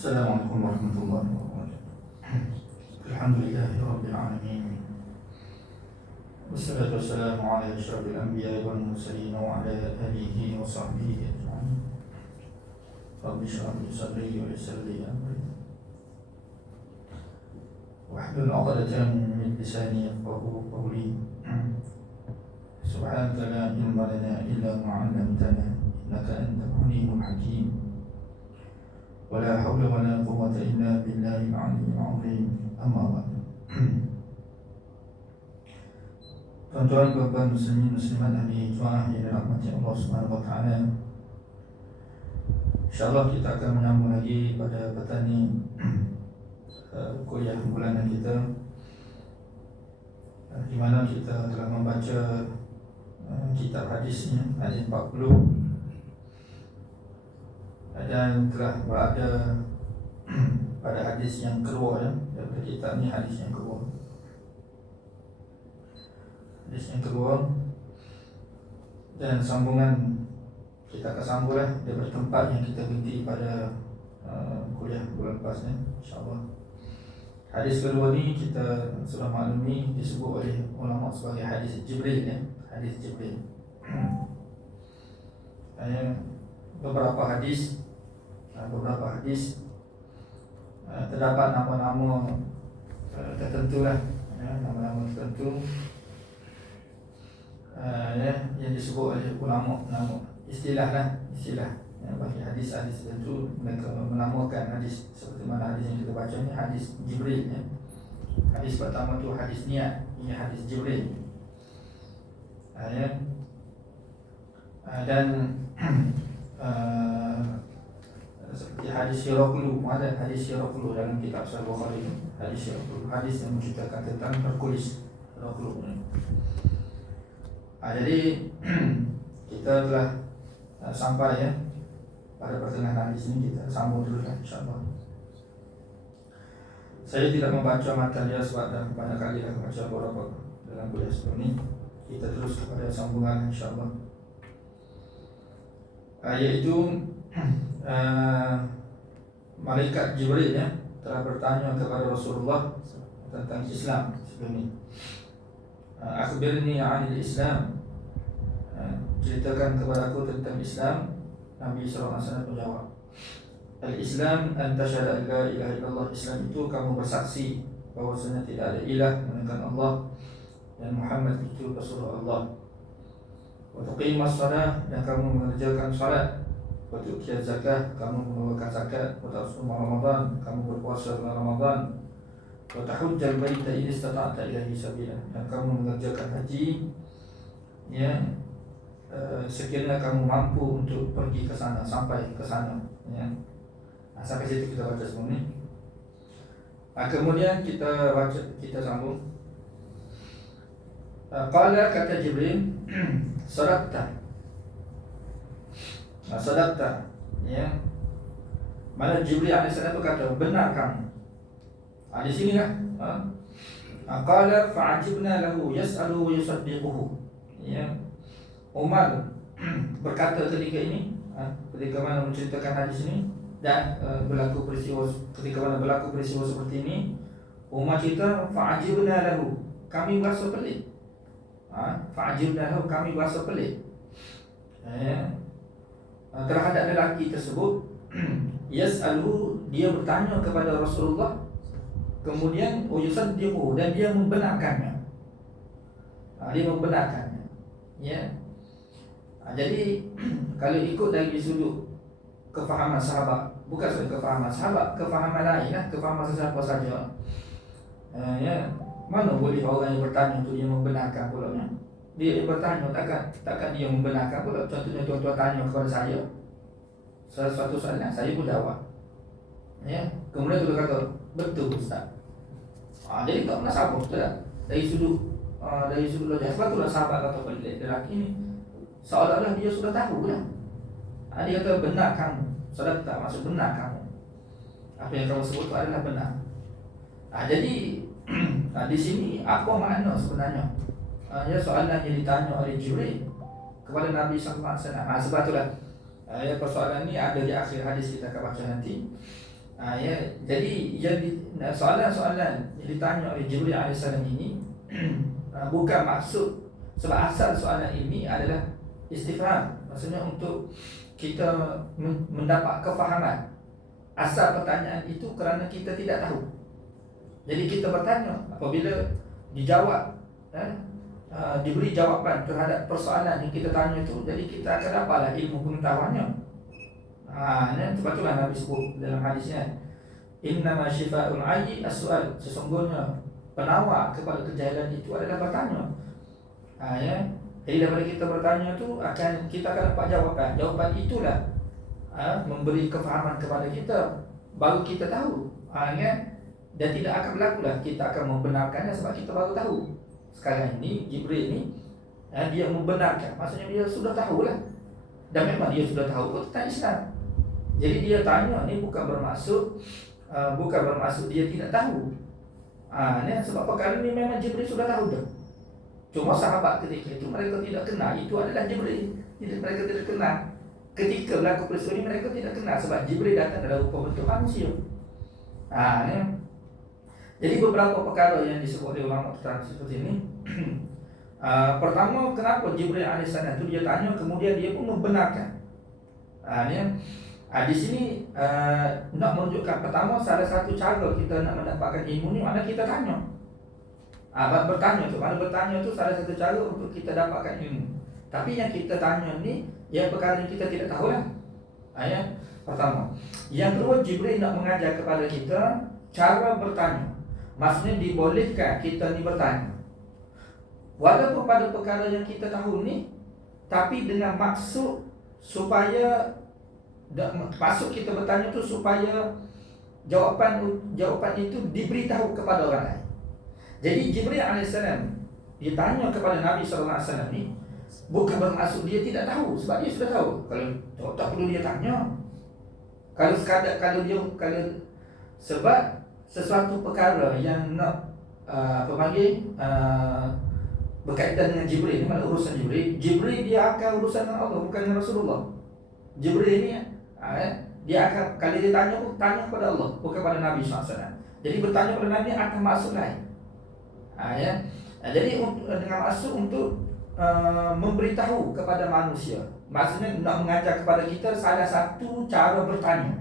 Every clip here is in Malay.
Assalamualaikum warahmatullahi wabarakatuh. Alhamdulillahi rabbil alamin. Wassalatu wassalamu ala asyrafil anbiya'i wal mursalin wa ala alihi wa sahbihi ajma'in. Rabbi shrah li sadri wa yassir li amri wahlul 'uqdatam min lisani yafqahu qawli. Subhanaka la ilma lana illa ma 'allamtana innaka antal 'alimul hakim. ولا حول ولا قوة إلا بالله العلي العظيم. أما بعد. Tuan-tuan, puan-puan, muslimin, muslimat, ahli hijrah yang dirahmati Allah Subhanahu wa taala. InsyaAllah kita akan menyambung lagi pada petang ini kuliah bulanan kita, di mana kita telah membaca kitab hadisnya, hadis 40, dan telah berada pada hadis yang kedua, daripada kitab ni hadis yang kedua. Hadis yang kedua, dan sambungan kita akan sambunglah daripada tempat yang kita berhenti pada kuliah bulan lepas ni, insyaAllah. Hadis kedua ni kita sudah maklumi disebut oleh ulama sebagai hadis Jibril, hadis Jibril. Beberapa hadis terdapat nama-nama tertentu lah, nama-nama tertentu yang disebut oleh ulama, nama istilah bagi hadis-hadis tertentu. Mereka menamakan hadis seperti mana hadis yang kita baca ni hadis Jibril. Hadis pertama tu hadis niat, ini hadis Jibril. Dan seperti hadis Hiraklu, ada hadis Hiraklu dalam kitab Sahih Bukhari, hadis Hiraklu, hadis yang menceritakan tentang Hercules Hiraklu. Jadi kita telah sampai pada pertengahan hadis ini. Kita sambung dulu insyaAllah. Saya tidak membaca matan dia sebab dah banyak kali dah baca beberapa dalam kuliah sebelum ini. Kita terus kepada sambungan insyaAllah, yaitu malaikat Jibril telah bertanya kepada Rasulullah tentang Islam sebelum ini. Akhbirni 'anil Islam, ceritakan kepada aku tentang Islam. Nabi SAW menjawab, Al-Islam an tashhadu an la ilaha illallah. Islam itu kamu bersaksi bahwasanya tidak ada ilah melainkan Allah dan Muhammad itu Rasulullah Allah. Wa tuqimas shalah, dan kamu mengerjakan salat. Wa tu'tiyaz zakah, kamu mengeluarkan zakat. Wa tasum Ramadan, kamu berpuasa bulan Ramadan. Wa tahujjal baita in istata'ta ilaihi sabila, dan kamu mengerjakan haji sekiranya kamu mampu untuk pergi ke sana, sampai ke sana. Sampai situ kita baca semua ni. Kemudian kita baca, kita sambung. Qala, kata Jibril, sadaqta. Sadaqta, mana Jibril alaihissalam itu kata benar kamu. Di sini lah. Qala fa'ajibna lahu yas'alu wa yusaddiquhu. Umar berkata ketika ini, ketika mana menceritakan hadis ini dan ketika mana berlaku peristiwa seperti ini, Umar cerita fa'ajibna lahu, kami berasa pelik. Fa'ajibna lahu, kami berasa pelik terhadap lelaki tersebut. Yas'alu, dia bertanya kepada Rasulullah, kemudian yusaddiqu, dan dia membenarkannya. Dia membenarkannya. Jadi kalau ikut dari sudut kefahaman sahabat, bukan sahaja kefahaman sahabat, kefahaman lain lah, kefahaman sesiapa saja, mana boleh orang yang bertanya untuk dia membenarkan pula dia bertanya, takkan dia membenarkan pula. Contohnya tuan-tuan tanya kepada saya sesuatu soalan, saya pun jawab, kemudian tuan kata betul Ustaz. Jadi tak pernah sabar, betul tak? Dari sudut logik. Sebab itulah sahabat kata pada lelaki ni, seolah-olah dia sudah tahu kan. Dia kata benar kamu. Saudara tak maksud benar kamu, apa yang kamu sebut itu adalah benar. Jadi di sini apa makna sebenarnya soalan yang ditanya oleh Jibril kepada Nabi SAW. Sebab itulah persoalan ini ada di akhir hadis kita akan baca nanti. Ya, jadi soalan-soalan yang ditanya oleh Jibril alaihissalam ini bukan maksud, sebab asal soalan ini adalah istifham, maksudnya untuk kita mendapat kefahaman. Asal pertanyaan itu kerana kita tidak tahu. Jadi kita bertanya, apabila dijawab, diberi jawapan terhadap persoalan yang kita tanya itu, jadi kita akan dapatlah ilmu pengetahuannya. Sebab itulah Nabi sebut dalam hadisnya, innama syifa'ul ayyi as-su'al, sesungguhnya penawar kepada kejahilan itu adalah bertanya. Jadi daripada kita bertanya itu kita akan dapat jawapan. Jawapan itulah memberi kefahaman kepada kita, baru kita tahu. Dan tidak akan berlakulah kita akan membenarkannya sebab kita baru tahu. Sekarang ini Jibril ini dia membenarkan, maksudnya dia sudah tahulah. Dan memang dia sudah tahu tentang Islam. Jadi dia tanya ni bukan bermaksud dia tidak tahu. Sebab perkara ni memang Jibril sudah tahu dah. Cuma sahabat ketika itu mereka tidak kenal itu adalah Jibril. Jadi mereka tidak kenal. Ketika berlaku peristiwa ini mereka tidak kenal sebab Jibril datang dalam rupa bentuk manusia. Jadi beberapa perkara yang disebut oleh ulama tentang seperti ini. Pertama, kenapa Jibril alaihissalam itu dia tanya kemudian dia pun membenarkan. Di sini nak menunjukkan, pertama, salah satu cara kita nak mendapatkan ilmu ni mana kita tanya. Bertanya itu salah satu cara untuk kita dapatkan ilmu. Tapi yang kita tanya ni yang perkara yang kita tidak tahu lah. Pertama. Yang kedua, Jibril nak mengajar kepada kita cara bertanya. Maksudnya dibolehkan kita ni bertanya walaupun pada perkara yang kita tahu ni, tapi dengan maksud supaya maksud kita bertanya tu supaya jawapan itu diberitahu kepada orang lain. Jadi Jibril alaihissalam dia tanya kepada Nabi sallallahu alaihi wasallam ni bukan bermaksud dia tidak tahu, sebab dia sudah tahu. Kalau tak perlu dia tanya. Kalau sebab sesuatu perkara yang nak berkaitan dengan Jibril, mana urusan Jibril dia akan urusan dengan Allah, bukan dengan Rasulullah. Jibril ni dia akan, kalau dia tanya kepada Allah, bukan kepada Nabi SAW. Jadi bertanya kepada Nabi akan maksud lain. Jadi dengan maksud untuk memberitahu kepada manusia. Maksudnya nak mengajar kepada kita salah satu cara bertanya.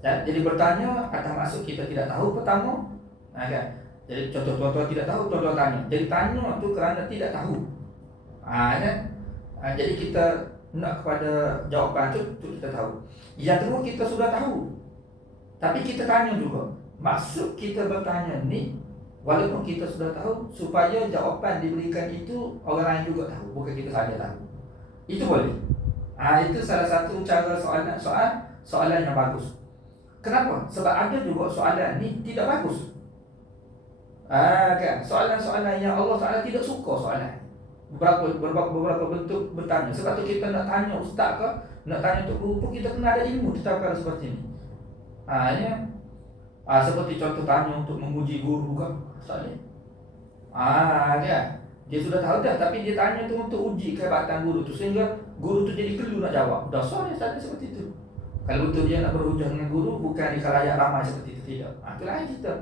Jadi bertanya akan maksud kita tidak tahu pertama. Jadi contoh-contoh tidak tahu, contoh tanya. Jadi tanya tu kerana tidak tahu. Jadi kita nak kepada jawapan tu kita tahu. Yang kedua, kita sudah tahu, tapi kita tanya juga. Maksud kita bertanya ni, walaupun kita sudah tahu, supaya jawapan diberikan itu orang lain juga tahu, bukan kita saja tahu. Itu boleh. Itu salah satu cara soalan yang bagus. Kenapa? Sebab ada juga soalan ni tidak bagus. Soalan-soalan yang Allah Ta'ala tidak suka soalan. Beberapa bentuk bertanya. Sebab tu kita nak tanya ustaz ke, nak tanya untuk guru pun kita kena ada ilmu tentang perkara seperti ini. Seperti contoh tanya untuk menguji guru ke, soalan. Dia sudah tahu dah, tapi dia tanya tu untuk uji kehebatan guru tu, sehingga guru tu jadi kelu nak jawab. Dasar dia tanya seperti itu. Kalau betul dia nak berhujah dengan guru, bukan di khalayak ramai seperti itu, tidak. Itu lain kita.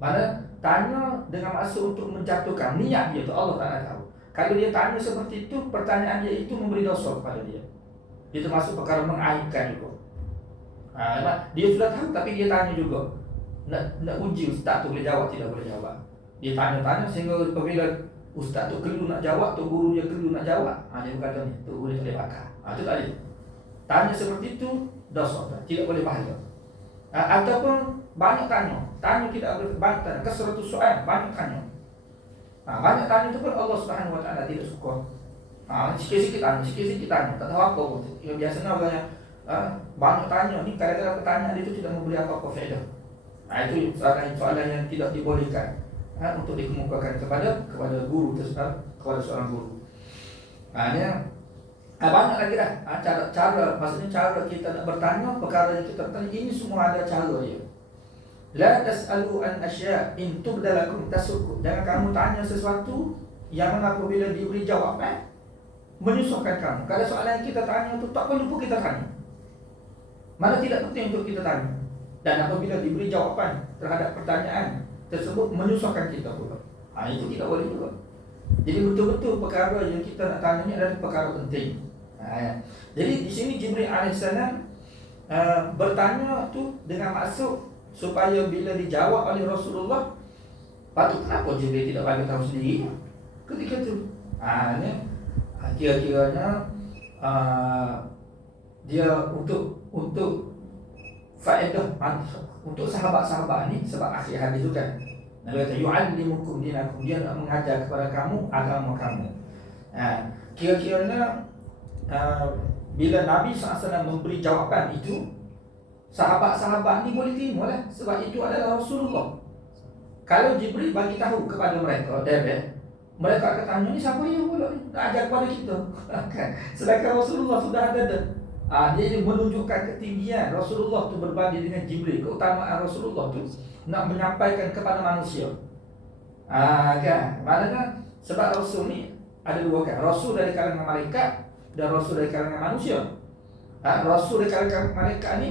Mana tanya dengan maksud untuk menjatuhkan niat dia tu, Allah Ta'ala tahu. Kalau dia tanya seperti itu, pertanyaan dia itu memberi dosa kepada dia. Dia termasuk perkara mengaibkan juga. Dia sudah tahu tapi dia tanya juga. Nak uji ustaz tu boleh jawab, tidak boleh jawab. Dia tanya-tanya sehingga apabila ustaz tu kelu nak jawab, tu guru dia kelu nak jawab, dia berkata ni, tu guru dia tak boleh bakar. Itu tak boleh. Tanya seperti itu dosa, tidak boleh bahaya. Ataupun banyak tanya tidak boleh, banyak tanya, keseratus soal, banyak tanya. Banyak tanya itu pun Allah Subhanahu Wa Taala tidak suka. Sikit-sikit tanya, tak tahu apa pun. Biasanya orang yang banyak tanya ni kadang-kadang pertanyaan itu tidak memberi apa-apa faedah. Itu soalan yang tidak dibolehkan untuk dikemukakan kepada guru tersebut, kepada seorang guru. Banyak lagi dah cara, maksudnya cara kita nak bertanya perkara yang kita bertanya ini semua ada cara dia. La tas'alu an asya' in tubdalakum tasukku. Jangan kamu tanya sesuatu yang mana apabila diberi jawab menyusahkan kamu. Kalau soalan yang kita tanya itu tak perlu pun kita tanya. Mana tidak penting untuk kita tanya. Dan apabila diberi jawapan terhadap pertanyaan tersebut menyusahkan kita pula, itu tidak boleh juga. Jadi betul-betul perkara yang kita nak tanya ni adalah perkara penting. Jadi di sini Jibril alaihissalam bertanya tu dengan maksud supaya bila dijawab oleh Rasulullah, patut kenapa Jibril tidak bagi tahu sendiri ketika tu. Kira-kiranya dia untuk faedah untuk sahabat-sahabat ni, sebab akhir hadis tu kan Nabi kata yu'allimukum dinakum, dia nak mengajar kepada kamu agama kamu. Kira-kiranya bila Nabi SAW memberi jawapan itu, sahabat-sahabat ni boleh terima lah, sebab itu adalah Rasulullah. Kalau Jibril bagi tahu kepada mereka direct, mereka akan tanya, ni siapa yang pula ni nak ajar kepada kita? Sedangkan Rasulullah sudah ada. Dia menunjukkan ketinggian Rasulullah tu berbanding dengan Jibril. Keutamaan Rasulullah tu nak menyampaikan kepada manusia. Kan? Maknanya sebab Rasul ni ada dua kan, Rasul dari kalangan malaikat dan Rasul dari kalangan manusia. Rasul dari kalangan malaikat ni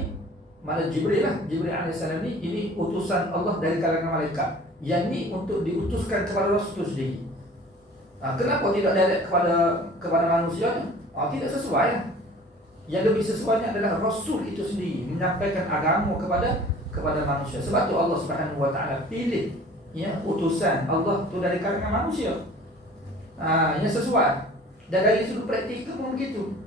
mana Jibril lah, Jibril alaihissalam ni, ini utusan Allah dari kalangan malaikat. Yang ni untuk diutuskan kepada Rasul tu sendiri. Kenapa tidak direct kepada manusia ni? Tidak sesuai lah. Yang lebih sesuainya adalah Rasul itu sendiri menyampaikan agama kepada manusia. Sebab tu Allah Subhanahu Wa Taala pilih utusan Allah tu dari kalangan manusia. Yang sesuai. Dan dari sudut praktikal pun begitu.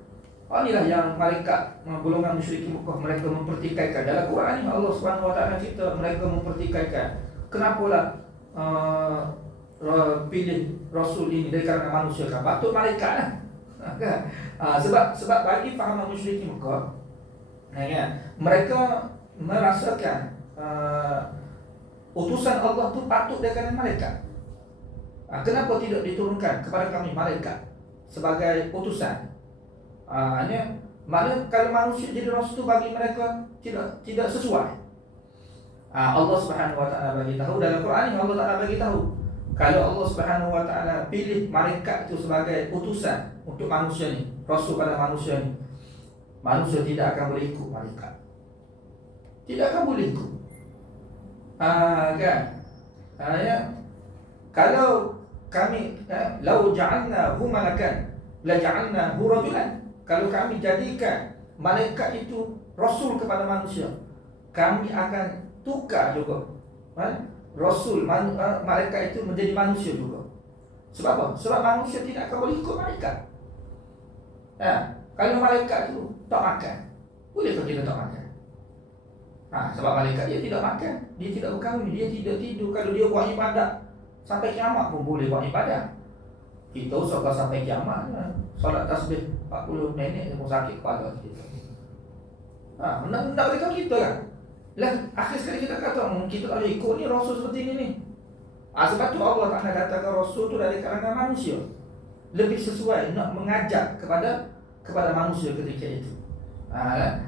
Inilah yang malaikat golongan musyrikin Mekah mereka mempertikaikan. Dalam Quran ni Allah Subhanahu Wa Taala cerita mereka mempertikaikan. Kenapalah pilih Rasul ini dari kalangan manusia kan? Patut malaikat lah. Sebab bagi fahaman musyrikin Mekah, mereka merasakan utusan Allah tu patut dari kalangan malaikat. Kenapa tidak diturunkan kepada kami malaikat sebagai utusan? Maknanya kalau manusia jadi Rasul tu bagi mereka tidak sesuai. Allah Subhanahu Wa Taala bagi tahu dalam Quran ni, Allah Taala bagi tahu kalau Allah Subhanahu Wa Taala pilih malaikat itu sebagai utusan untuk manusia ni, Rasul pada manusia ni, manusia tidak akan boleh ikut malaikat. Tidak akan boleh ikut. Kan? Kalau kami lau ja'alna hu malakan la ja'alna hu rajulan, kalau kami jadikan malaikat itu Rasul kepada manusia, kami akan tukar juga Rasul malaikat itu menjadi manusia juga. Sebab apa? Sebab manusia tidak akan boleh ikut malaikat. Kalau malaikat itu tak makan, bolehkah kita tak makan? Sebab malaikat dia tidak makan, dia tidak berkahwin, dia tidak tidur. Kalau dia buat ibadat sampai kiamat pun boleh buat ibadat. Kita usahakan sampai kiamat, solat tasbih 40 minit pun sakit kepala kita. Nak beritahu kita kan? Lah akhir sekali kita kata kita tak boleh ikut ni Rasul seperti ni. Sebab tu Allah Ta'ala katakan Rasul tu dari kalangan manusia, lebih sesuai nak mengajak kepada manusia ketika itu.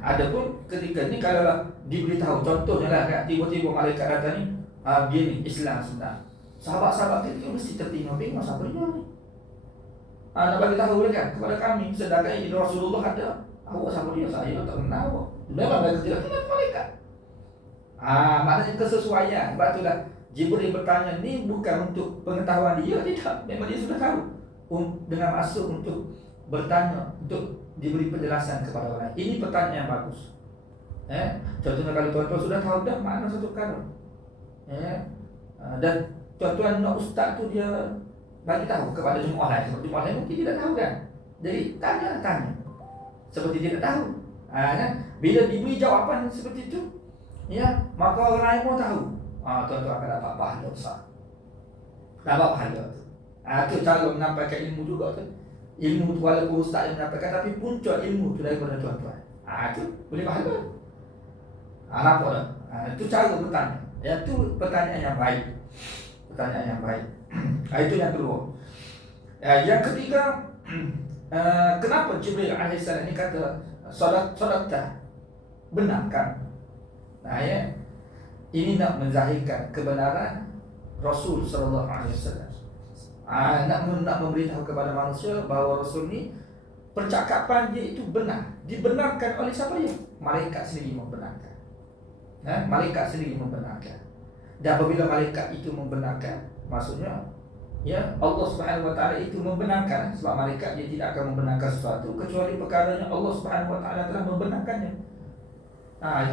Adapun ketika ni kalau diberitahu, contohnya lah kan, tiba-tiba malaikat datang ni, dia ni Islam sebenarnya, sahabat-sahabat kita mesti tertinggal-tinggal siapa dia ni. Nak bagi tahu kan kepada kami, sedangkan ini Rasulullah ada, awak siapa dia? Saya tak kenal awak. Memang mereka tidak kenal malaikat. Maknanya kesesuaian. Sebab itulah Jibril bertanya ni bukan untuk pengetahuan dia, tidak. Memang dia sudah tahu. Dengan maksud untuk bertanya, untuk diberi penjelasan kepada orang. Ini pertanyaan yang bagus. Contohnya kalau tuan-tuan sudah tahu dah makna satu perkara, dan tuan-tuan nak ustaz tu dia bagi tahu kepada jemaah lain, sebab jemaah lain mungkin tidak tahu kan. Jadi tanya seperti tidak tahu. Bila diberi jawapan seperti itu, maka orang lain pun tahu. Tuan-tuan akan dapat pahala besar. Dapat pahala tu. Itu cara menyampaikan ilmu juga tu. Ilmu tu walaupun ustaz yang menyampaikan, tapi punca ilmu tu daripada tuan-tuan. Itu boleh pahala. Nampak tak? Itu cara bertanya. Itu pertanyaan yang baik. Pertanyaan yang baik. Itu yang kedua. Yang ketiga, kenapa Jibril alaihissalam ni kata solat benarkan? Ini nak menzahirkan kebenaran Rasul sallallahu alaihi wasallam. Nak memberitahu kepada manusia bahawa Rasul ni percakapan dia itu benar, dibenarkan oleh siapa dia? Malaikat sendiri membenarkan. Malaikat sendiri membenarkan. Dan apabila malaikat itu membenarkan, maksudnya Allah Subhanahu wa taala itu membenarkan. Sebab malaikat dia tidak akan membenarkan sesuatu kecuali perkara yang Allah Subhanahu wa taala telah membenarkannya.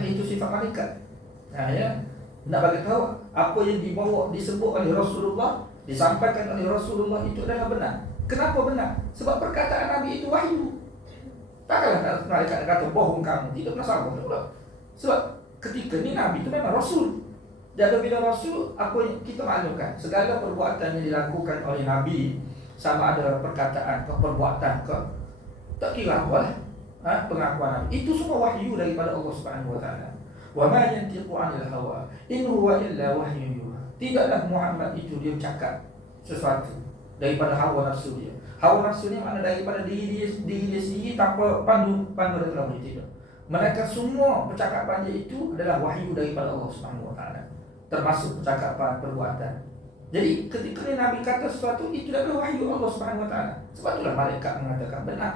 Itu sifat malaikat. Nak bagi tahu apa yang disebut oleh Rasulullah, disampaikan oleh Rasulullah itu adalah benar. Kenapa benar? Sebab perkataan Nabi itu wahyu. Takkanlah malaikat kata bohong kamu. Tidak pernah sama. Sebab ketika ni Nabi itu memang Rasul. Dan apabila Rasul, apa yang kita maklumkan, segala perbuatan yang dilakukan oleh Nabi, sama ada perkataan ke perbuatan ke, tak kira apa lah, pengakuan Nabi, itu semua wahyu daripada Allah Subhanahu wa taala. Wa ma yantiqu 'anil hawa in huwa illa wahyun yuha. Tidaklah Muhammad itu dia cakap sesuatu daripada hawa nafsu dia. Hawa nafsu ni makna daripada diri dia sendiri tanpa pandu daripada Allah, tidak. Mereka semua percakapan dia itu adalah wahyu daripada Allah Subhanahu wa taala, termasuk percakapan, perbuatan. Jadi ketika Nabi kata sesuatu itu adalah wahyu Allah Subhanahu wa taala. Sebab itulah malaikat mengatakan benar.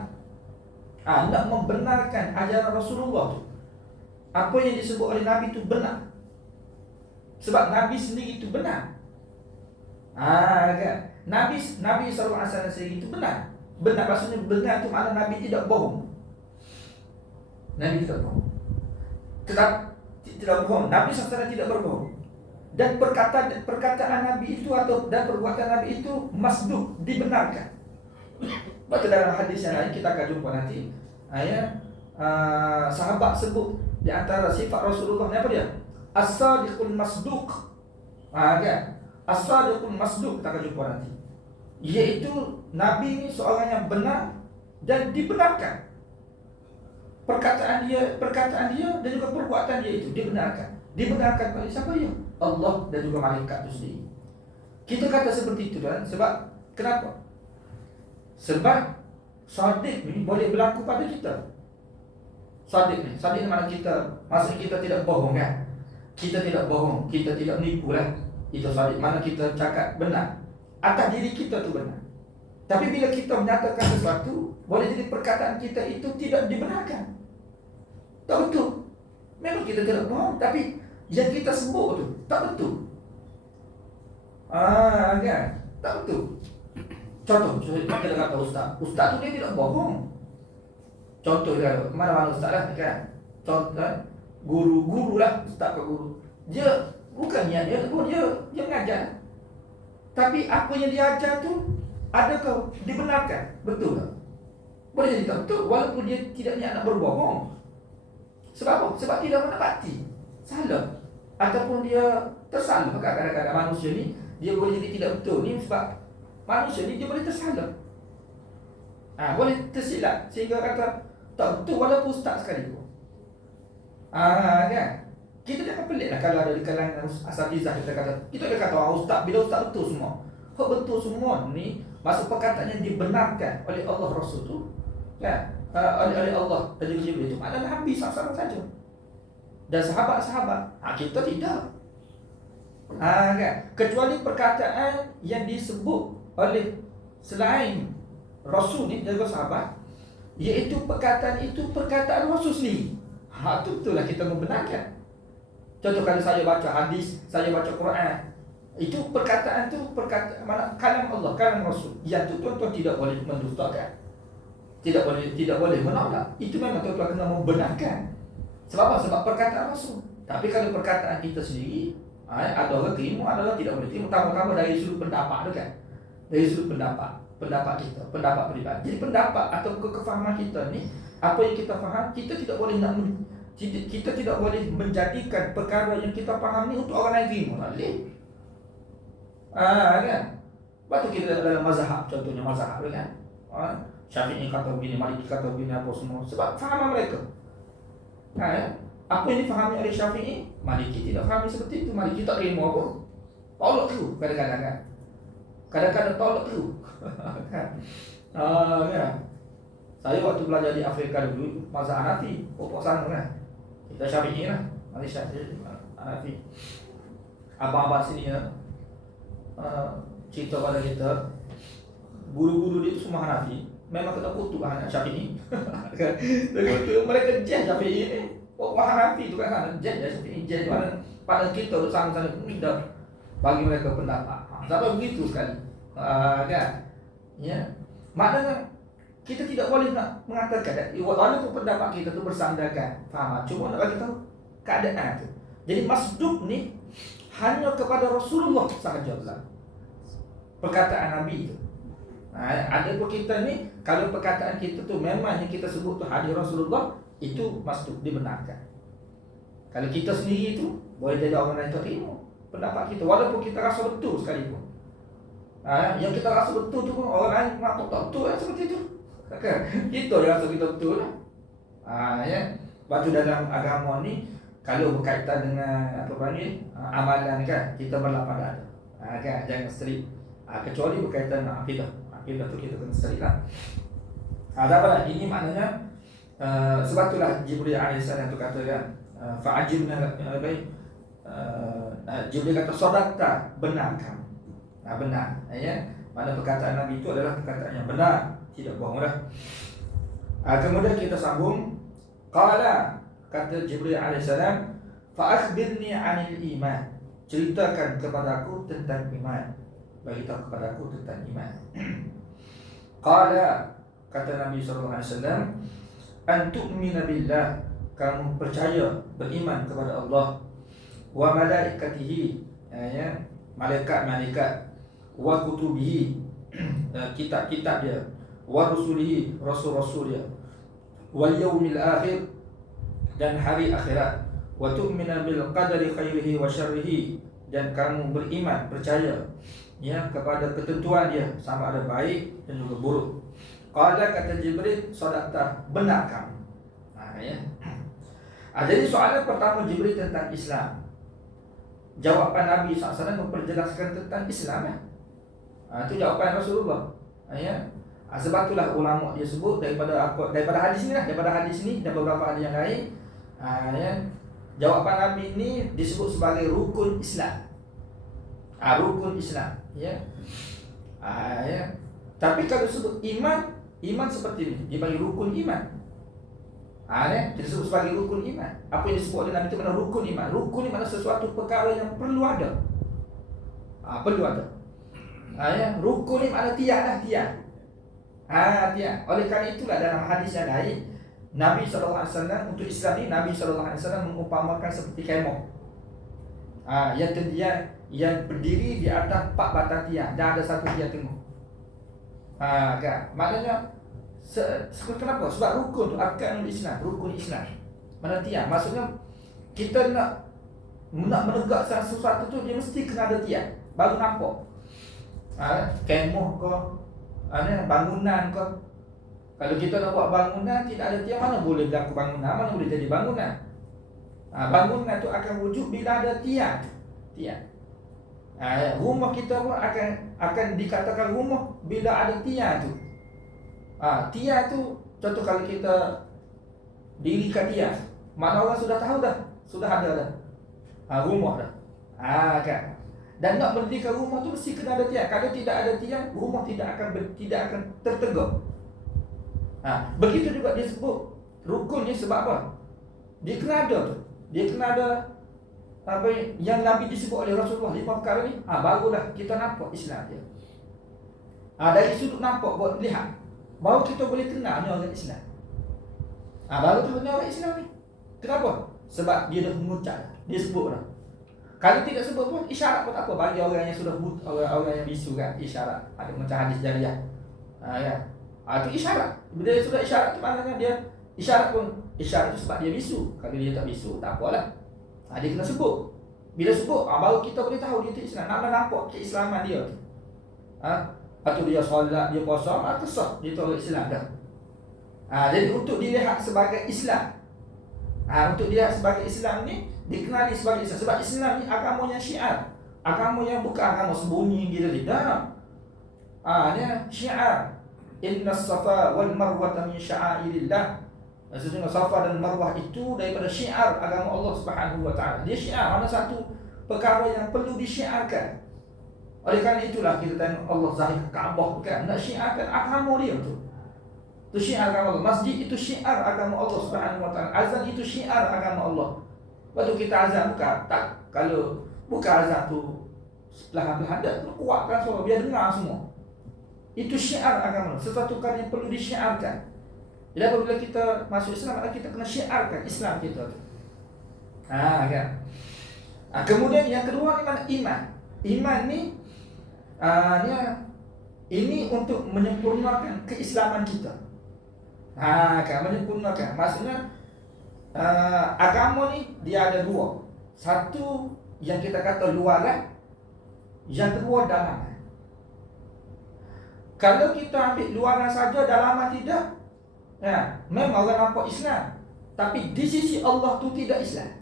Nak membenarkan ajaran Rasulullah tu, apa yang disebut oleh Nabi itu benar. Sebab Nabi sendiri itu benar. Kan? Nabi SAW sendiri itu benar. Benar maksudnya benar itu makna Nabi tidak bohong. Nabi tidak bohong. Tidak bohong. Nabi SAW tidak berbohong. Dan perkataan Nabi itu dan perbuatan Nabi itu masduq, dibenarkan. Baca dalam hadis yang lain kita akan jumpa nanti. Sahabat sebut di antara sifat Rasulullah apa dia? As-sadiqul masduq. Kan? As-sadiqul masduq kita akan jumpa nanti. Iaitu Nabi ini seorang yang benar dan dibenarkan. Perkataan dia dan juga perbuatan dia itu dibenarkan. Dibenarkan oleh siapa dia? Allah dan juga malaikat itu sendiri. Kita kata seperti itu kan? Sebab kenapa? Sebab sadiq ni boleh berlaku pada kita. Sadiq ni mana maksudnya kita tidak bohong kan? Kita tidak bohong, kita tidak menipu lah. Itu sadiq, mana kita cakap benar. Atas diri kita tu benar. Tapi bila kita menyatakan sesuatu, boleh jadi perkataan kita itu tidak dibenarkan. Tak betul. Memang kita tidak bohong, tapi yang kita sebut tu tak betul. Kan? Tak betul. Contoh kita kata ustaz tu dia tidak bohong. Contoh dia mana-mana ustaz lah kan. Contoh guru lah, ustaz ke guru. Dia bukan niat dia mengajar. Tapi apa yang dia ajar tu adakah dibenarkan? Betul tak? Boleh jadi tak betul walaupun dia tidak niat nak berbohong. Sebab apa? Sebab tidak menepati. Salah. Ataupun dia tersalah. Kadang-kadang manusia ni dia boleh jadi tidak betul ni sebab manusia ni dia boleh tersalah. Boleh tersilap sehingga kata tak betul walaupun ustaz sekalipun. Kan? Kita jangan pelik lah kalau ada di kalangan asatizah kita dah kata ustaz, bila ustaz betul semua. Kok betul semua ni maksud perkataan yang dibenarkan oleh Allah Rasul tu kan? Oleh Allah dan juga Jibril itu adalah Nabi SAW saja. Dan sahabat-sahabat. Kita tidak. Kan? Kecuali perkataan yang disebut oleh selain Rasul ni dan sahabat, iaitu perkataan itu perkataan Rasul sendiri. Itu betul lah kita membenarkan. Contoh kalau saya baca hadis, saya baca Quran, itu perkataan tu mana kalam Allah, kalam Rasul. Yang tu tuan-tuan tidak boleh mendustakan. Tidak boleh menolak. Itu memang tuan-tuan kena membenarkan. Sebab apa? Sebab perkataan Rasul. Tapi kalau perkataan kita sendiri, ada orang terima, ada orang tidak boleh terima. Tambah-tambah dari sudut pendapat tu kan. Dari sudut pendapat kita, pendapat peribadi. Jadi pendapat atau kefahaman kita ni, apa yang kita faham, kita tidak boleh menjadikan perkara yang kita faham ni untuk orang lain terima. Tak boleh. Kan? Lepas tu kita dalam mazhab, contohnya mazhab kan. Syafi'i kata begini, Maliki kata begini, apa semua. Sebab fahaman mereka. Apa yang difahami oleh Syafi'i, Maliki tidak fahami seperti itu. Maliki tak terima apa. Tolak tu kadang-kadang kan. Kadang-kadang tolak tu. Kan? Saya waktu belajar di Afrika dulu, mazhab Hanafi, pokok sana kan. Kita Syafi'i lah, Malaysia Hanafi. Abang-abang sini cerita pada kita, guru-guru dia tu semua Hanafi. Memang kena kutuk anak Syafi'i. Mereka jahil Syafi'i ni. orang Hanafi tu kan sana, Syafi'i pada kita sama-sama kita bagi mereka pendapat. Sampai begitu sekali. Kan? Ya. Maknanya kita tidak boleh nak mengatakan walaupun pendapat kita tu bersandarkan, faham? Cuma nak bagi tahu keadaan tu. Jadi masduq ni hanya kepada Rasulullah sahaja perkataan Nabi itu. Ada pun kita ni, kalau perkataan kita tu memang yang kita sebut tu hadis Rasulullah, itu masduq, dibenarkan. Kalau kita sendiri tu boleh jadi orang lain tak terima pendapat kita, walaupun kita rasa betul sekalipun. Yang kita rasa betul tu pun orang lain mengaku tak betul seperti itu. Kita yang rasa kita betul lah. Ya. Lepas tu dalam agama ni, kalau berkaitan dengan apa panggil amalan kan, kita berlapang ada. Kan, jangan serik. Kecuali berkaitan dengan akidah. Akidah tu kita kena serik lah. Ada apa lah? Ini maknanya sebab itulah Jibril alaihissalam tu kata kan, fa'ajibna baik. Jibril kata sadaqta, benar kamu. Benar. Ya. Mana perkataan Nabi itu adalah perkataan yang benar, tidak bohong dah. Kemudian kita sambung. Qala, kata Jibril alaihissalam, fa akhbirni 'anil iman. Ceritakan kepadaku tentang iman. Bagi tahu kepadaku tentang iman. Qala, kata Nabi sallallahu alaihi wasallam, an tu'mina billah, kamu percaya, beriman kepada Allah, wa malaikatihi, ya, malaikat-malaikat, wa kutubihi, kitab-kitab dia, wa rusulihi, rasul-rasul dia, wal yaumil akhir, dan hari akhirat, wa tu'mina bil qadari khairihi wa syarrihi, dan kamu beriman, percaya, ya, kepada ketentuan dia, sama ada baik dan juga buruk. Qala, kata Jibril, sadaqta, benar kamu. Ya. Jadi soalan pertama Jibril tentang Islam. Jawapan Nabi SAW memperjelaskan tentang Islam. Itu jawapan Rasulullah. Ya. Sebab itulah ulama dia sebut daripada hadis ni lah, daripada hadis ni dan beberapa hadis yang lain. Ya. Jawapan Nabi ini disebut sebagai rukun Islam. Rukun Islam. Ya. Ya. Tapi kalau sebut iman seperti ini dipanggil rukun iman. Disebut sebagai rukun iman. Apa yang disebut oleh Nabi itu adalah rukun iman. Rukun iman adalah sesuatu perkara yang perlu ada. Perlu ada. Ya. Rukun iman ada tiada tiada. Tiada. Oleh kerana itulah dalam hadis yang lain, Nabi SAW untuk Islam ni, Nabi SAW mengumpamakan seperti kemah. Yang berdiri di atas 4 batang tiang dan ada satu tiang tengah. Kan? Maknanya kenapa? Sebab rukun tu arkanul Islam, rukun Islam. Mana tiang? Maksudnya kita nak menegakkan sesuatu tu, dia mesti kena ada tiang baru nampak. Kemah ke, bangunan ke. Kalau kita nak buat bangunan tidak ada tiang, mana boleh berlaku bangunan, mana boleh jadi bangunan. Bangunan tu akan wujud bila ada tiang. Rumah kita pun akan dikatakan rumah bila ada tiang tu. Tiang tu, contoh kalau kita dirikan tiang, mana orang sudah tahu dah, sudah ada dah rumah dah. Kan. Dan nak mendirikan rumah tu mesti kena ada tiang. Kalau tidak ada tiang, rumah tidak akan tertegak. Begitu juga disebut rukun ni. Sebab apa? Dia kena ada tu. Dia kena ada apa yang Nabi disebut oleh Rasulullah, 5 perkara ni. Barulah kita nampak Islam dia. Dari sudut nampak, buat lihat, baru kita boleh kenal ni orang Islam. Baru tu ni orang Islam ni. Kenapa? Sebab dia dah mengucap, dia sebut dah. Kalau tidak sebut pun, isyarat pun tak apa. Bagi orang yang sudah orang yang bisu kan, isyarat. Ada macam hadis jariah. Kan? Itu isyarat. Bila dia sudah isyarat tu, maknanya dia isyarat pun, isyarat tu sebab dia bisu. Kalau dia tak bisu, tak apalah. Dia kena sebut. Bila sebut, baru kita boleh tahu dia tu Islam. Nama nampak keislaman dia tu. Atau dia solat, dia puasa, kesah dia tu orang Islam dah. Jadi untuk dilihat sebagai Islam, untuk dilihat sebagai Islam ni, dikenali sebagai Islam. Sebab Islam ni agama yang syiar, agama yang bukan agama sembunyi gitu tidak. Dia syiar. Inna safa wal marwata min sya'airillah. Sesungguhnya Safa dan Marwah itu daripada syiar agama Allah Subhanahu wa taala. Dia syiar, mana satu perkara yang perlu disyiarkan. Oleh kerana itulah kita tengok Allah zahir Kaabah kan, nak syiarkan agama dia tu. Itu syiar agama Allah. Masjid itu syiar agama Allah Subhanahu wa taala. Azan itu syiar agama Allah. Waktu kita azan buka, tak kalau buka azan tu perlahan-perlahan dah kuatkan suara biar dengar semua. Itu syiar agama Allah. Sesuatu yang perlu disyiarkan. Jadi apabila kita masuk Islam, maka kita kena syiarkan Islam kita tu. Kan. Kemudian yang kedua ni mana iman. Iman ni ini untuk menyempurnakan keislaman kita. Kan menyempurnakan. Maksudnya agama ni dia ada dua. Satu yang kita kata luaran, yang kedua dalaman. Kalau kita ambil luaran saja, dalaman tidak, memang orang nampak Islam, tapi di sisi Allah tu tidak Islam.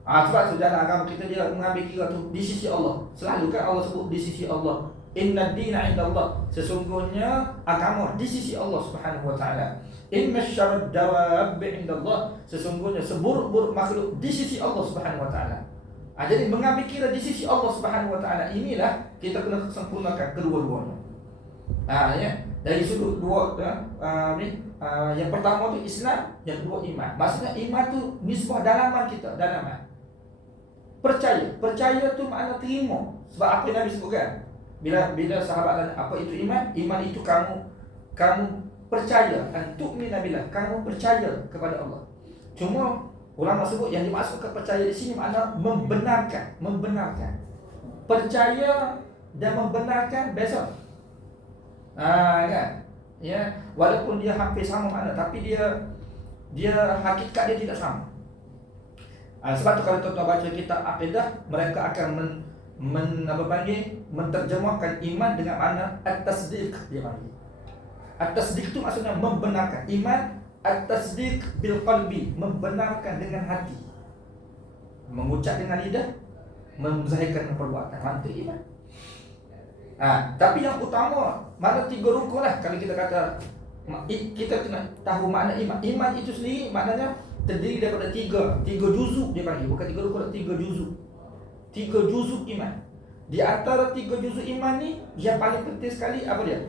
Sebab tu dalam agama kita dia mengambil kira tu di sisi Allah. Selalu kan Allah sebut di sisi Allah. Inna dina indallah. Sesungguhnya agama di sisi Allah Subhanahu wa taala. Inna syarrad dawab indallah. Sesungguhnya seburuk-buruk makhluk di sisi Allah Subhanahu wa taala. Jadi mengambil kira di sisi Allah Subhanahu wa taala inilah kita kena sempurnakan kedua-duanya. Ya, dari sudut dua yang pertama tu Islam, yang kedua iman. Maksudnya iman tu nisbah dalaman kita, dalaman. Percaya tu makna terima. Sebab apa yang Nabi sebutkan? Bila sahabat tanya apa itu iman? Iman itu kamu percaya, tu'mina billah, kamu percaya kepada Allah. Cuma ulama sebut yang dimaksudkan percaya di sini makna membenarkan. Percaya dan membenarkan beza. Kan? Ya, walaupun dia hampir sama makna, tapi dia hakikat dia tidak sama. Sebab tu kalau tuan-tuan baca kitab akidah, mereka akan menterjemahkan iman dengan makna at-tasdiq, dia panggil. At-tasdiq tu maksudnya membenarkan. Iman at-tasdiq bil qalbi, membenarkan dengan hati. Mengucap dengan lidah, menzahirkan dengan perbuatan. Mantuk iman. Tapi yang utama mana tiga rukun lah. Kalau kita kata kita kena tahu makna iman. Iman itu sendiri maknanya terdiri daripada tiga juzuk dia panggil. Bukan tiga rukun, tiga juzuk. Tiga juzuk iman. Di antara tiga juzuk iman ni yang paling penting sekali apa dia?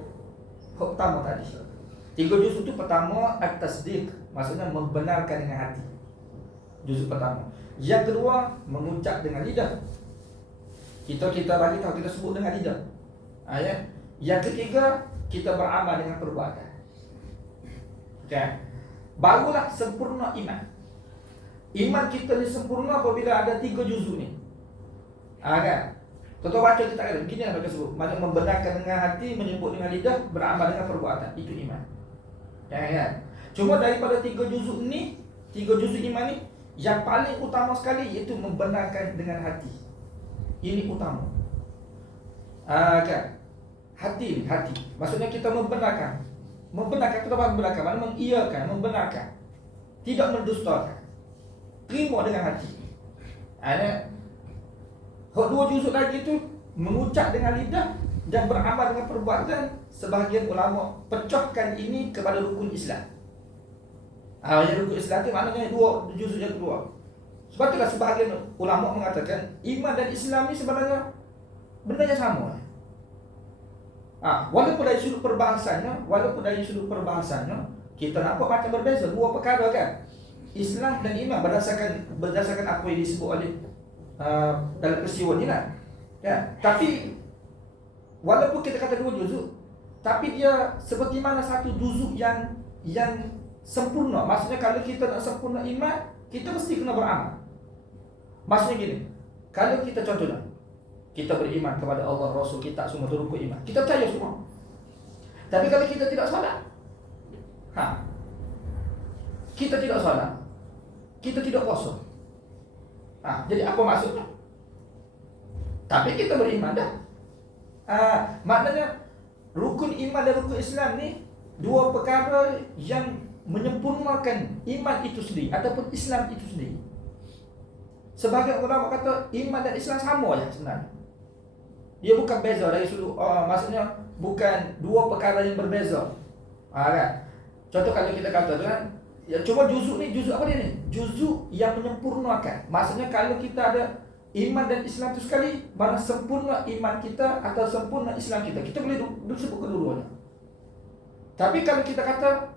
Pertama tadi. Tiga juzuk tu pertama at-tasdiq, maksudnya membenarkan dengan hati. Juzuk pertama. Yang kedua mengucap dengan lidah. Kita bagi tahu, kita sebut dengan lidah. Ya. Yang ketiga kita beramal dengan perbuatan. Okay. Barulah sempurna iman. Iman kita ni sempurna apabila ada tiga juzuk ni. Kan? Tuan-tuan baca kita kata begini lah mereka sebut. Maksudnya membenarkan dengan hati, menyebut dengan lidah, beramal dengan perbuatan. Itu iman. Kan? Cuma daripada tiga juzuk ni, tiga juzuk iman ni, yang paling utama sekali iaitu membenarkan dengan hati. Ini utama. Kan? Hati. Maksudnya kita membenarkan. Kita membenarkan, maknanya mengiyakan, membenarkan. Tidak mendustakan. Terima dengan hati. Dua juzuk lagi tu mengucap dengan lidah dan beramal dengan perbuatan. Sebahagian ulama pecahkan ini kepada rukun Islam. Yang rukun Islam tu maknanya dua juzuk yang kedua. Sebab itulah sebahagian ulama mengatakan iman dan Islam ni sebenarnya benda yang sama. Walaupun dari sudut perbahasannya kita nampak macam berbeza, dua perkara kan. Islam dan iman berdasarkan apa yang disebut oleh dalam peristiwa ni lah. Ya, tapi walaupun kita kata dua juzuk, tapi dia seperti mana satu juzuk yang sempurna. Maksudnya kalau kita nak sempurna iman, kita mesti kena beramal. Maksudnya gini, kalau kita contohnya kita beriman kepada Allah, Rasul, kita semua tu rukun iman. Kita percaya semua. Tapi kalau kita tidak solat, kita tidak solat, kita tidak puasa. Jadi apa maksudnya? Tapi kita beriman dah. Maknanya rukun iman dan rukun Islam ni dua perkara yang menyempurnakan iman itu sendiri ataupun Islam itu sendiri. Sebagai ulama kata iman dan Islam sama je sebenarnya. Dia bukan beza dari sudut maksudnya bukan dua perkara yang berbeza. Kan? Contoh kalau kita kata kan, ya cuma juzuk ni, juzuk apa dia ni? Juzuk yang menyempurnakan. Maksudnya kalau kita ada iman dan Islam itu sekali, mana sempurna iman kita atau sempurna Islam kita, kita boleh sebut kedua-duanya. Tapi kalau kita kata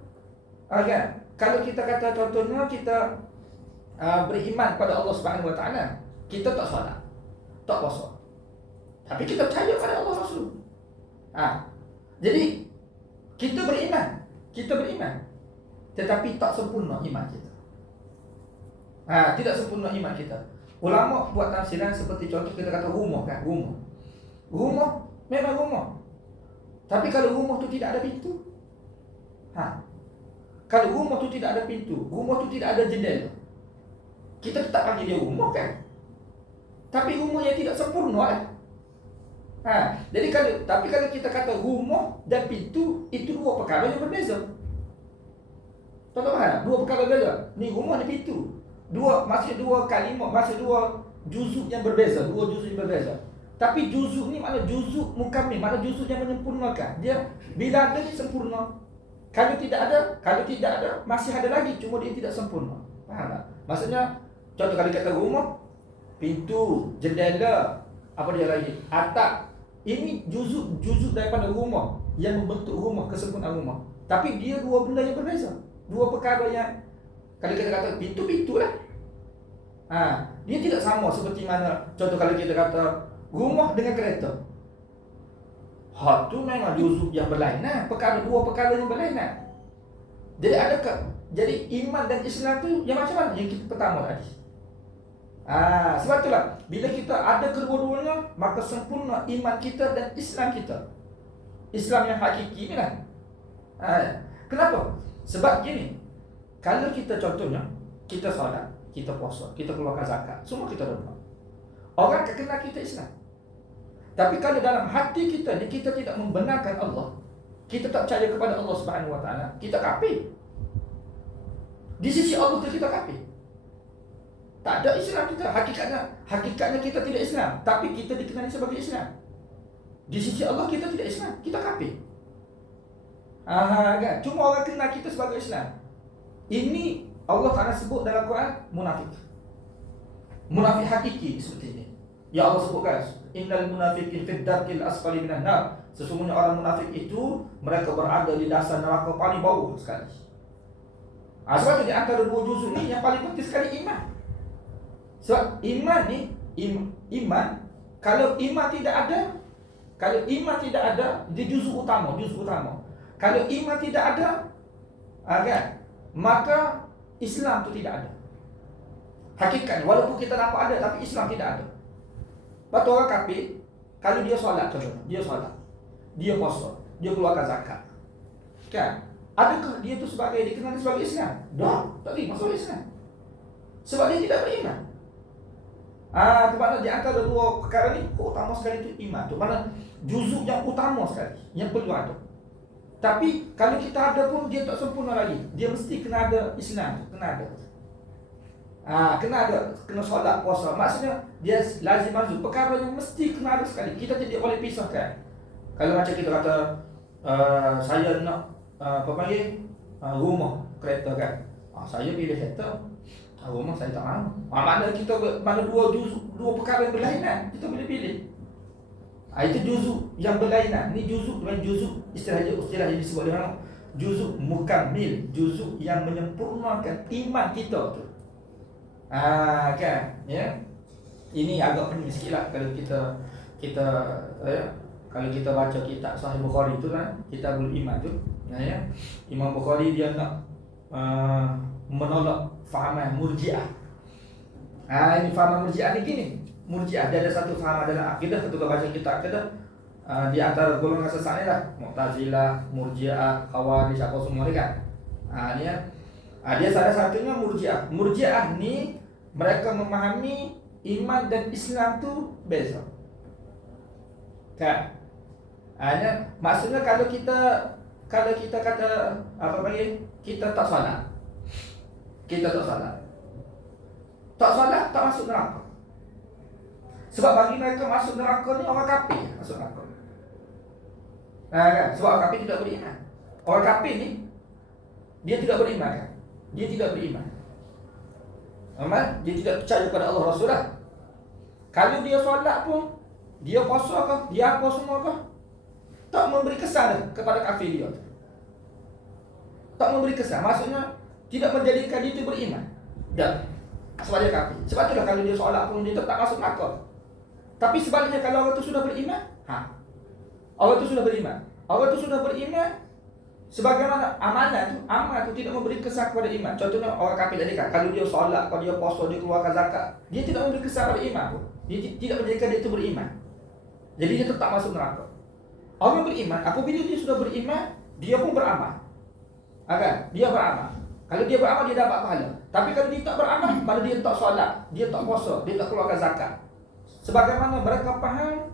kan, kalau kita kata contohnya kita beriman pada Allah Subhanahu Wa Taala, kita tak solat, tak puasa, tapi kita percaya pada Allah Rasul. Jadi kita beriman, tetapi tak sempurna iman kita. Tidak sempurna iman kita. Ulama buat tafsiran seperti contoh kita kata rumah kan, rumah memang rumah. Tapi kalau rumah tu tidak ada pintu, kalau rumah tu tidak ada pintu, rumah tu tidak ada jendela, kita tetap panggil dia rumah kan. Tapi rumahnya tidak sempurna kan. Jadi kalau kita kata rumah dan pintu, itu dua perkara yang berbeza. Tahu dua perkara berbeza. Ni rumah ni pintu. Masih dua kalimah, masih dua juzuk yang berbeza, Tapi juzuk ni makna juzuk mukammil, makna juzuk yang menyempurnakan. Dia bila ada dia sempurna. Kalau tidak ada masih ada lagi, cuma dia tidak sempurna. Faham tak? Maksudnya contoh kalau kata rumah, pintu, jendela, apa dia lagi? Atap. Ini juzuk daripada rumah yang membentuk rumah, kesempurnaan rumah. Tapi dia dua benda yang berbeza. Dua perkara yang kalau kita kata pintu lah. Dia tidak sama seperti mana contoh kalau kita kata rumah dengan kereta. Tu memang juzuk yang berlainan, dua perkara yang berlainan. Jadi iman dan Islam tu yang macam mana? Yang kita pertama tadi. Sebab itulah bila kita ada kedua-duanya, maka sempurna iman kita dan Islam kita. Islam yang hakiki ni lah. Kenapa? Sebab gini, kalau kita contohnya kita solat, kita puasa, kita keluarkan zakat, semua kita dapat. Orang akan kenal kita Islam. Tapi kalau dalam hati kita ni kita tidak membenarkan Allah, kita tak percaya kepada Allah Subhanahu Wa Taala, kita kafir. Di sisi Allah tu kita kafir. Tak ada Islam kita. Hakikatnya kita tidak Islam, tapi kita dikenali sebagai Islam. Di sisi Allah kita tidak Islam, kita kafir. Kan? Cuma orang kenal kita sebagai Islam. Ini Allah Ta'ala sebut dalam Quran munafik. Munafik hakiki seperti ini. Ya Allah sebutkan, innal munafiqin fid darkil asfali minan nar. Sesungguhnya orang munafik itu mereka berada di dasar neraka paling bawah sekali. Sebab itu di antara dua juzuk ni yang paling penting sekali iman. Sebab iman ni iman kalau iman tidak ada, dia juzuk utama. Kalau iman tidak ada, kan? Maka Islam tu tidak ada. Hakikatnya walaupun kita nampak ada, tapi Islam tidak ada. Betul orang kafir, kalau dia solat contohnya, dia puasa, dia keluarkan zakat, kan? Adakah dia tu dikenali sebagai Islam? Tak masuk Islam. Sebab dia tidak beriman. Itu makna di antara dua perkara ni utama sekali itu iman. Tu mana juzuk yang utama sekali, yang perlu ada. Tapi kalau kita ada pun dia tak sempurna lagi. Dia mesti kena ada Islam, kena ada. Kena solat, puasa. Maksudnya dia lazim mazul, perkara yang mesti kena ada sekali. Kita tidak boleh pisahkan. Kalau macam kita kata saya nak rumah, kereta kan. Saya pilih kereta, rumah saya tak mahu. Mana dua perkara yang berlainan, kita boleh pilih. Itu juzuk yang berlainan. Ini juzuk dengan juzuk istilah yang disebut dengan juzuk mukammil, juzuk yang menyempurnakan iman kita tu. Kan, ya. Ini agak pening sikitlah kalau kalau kita baca kitab Sahih Bukhari tu kan, Kitabul Iman tu, ya. Imam Bukhari dia nak menolak fahaman Murji'ah. Ini fahaman Murji'ah ni gini. Murji'ah dia ada satu faham adalah akidah, ketika baca kitab kita di antara golongan sesat ni lah, Mu'tazilah, Murji'ah, Khawarij, apa semua ni kan. Dia salah satunya Murji'ah. Murji'ah ni mereka memahami iman dan Islam tu beza. Kan? Maksudnya kalau kita kata kita tak solat. Tak solat tak masuk neraka. Sebab bagi mereka masuk neraka ni orang kafir masuk neraka. Kan? Sebab orang kafir tidak beriman. Orang kafir ni dia tidak beriman kan? Dia tidak beriman. Dia tidak percaya kepada Allah Rasulullah. Kalau dia solat pun, dia puasa ke, dia apa semua ke, tak memberi kesan kepada kafir dia. Tak memberi kesan, maksudnya tidak menjadikan dia itu beriman. Dan sebab dia kafir. Sebab itulah kalau dia solat pun dia tetap masuk neraka. Tapi sebaliknya kalau orang itu sudah beriman, orang itu sudah beriman. Orang itu sudah beriman, sebagaimana amal itu tidak memberi kesan kepada iman. Contohnya orang kafir tadi kan, kalau dia solat, kalau dia puasa, dia keluarkan zakat, dia tidak memberi kesan pada iman pun. Dia tidak menjadikan dia itu beriman. Jadi dia tetap masuk neraka. Orang beriman, apabila dia sudah beriman, dia pun beramal. Dia beramal. Kalau dia beramal, dia dapat pahala. Tapi kalau dia tak beramal, mana dia tak solat, dia tak puasa, dia tak keluarkan zakat. Sebagaimana mereka faham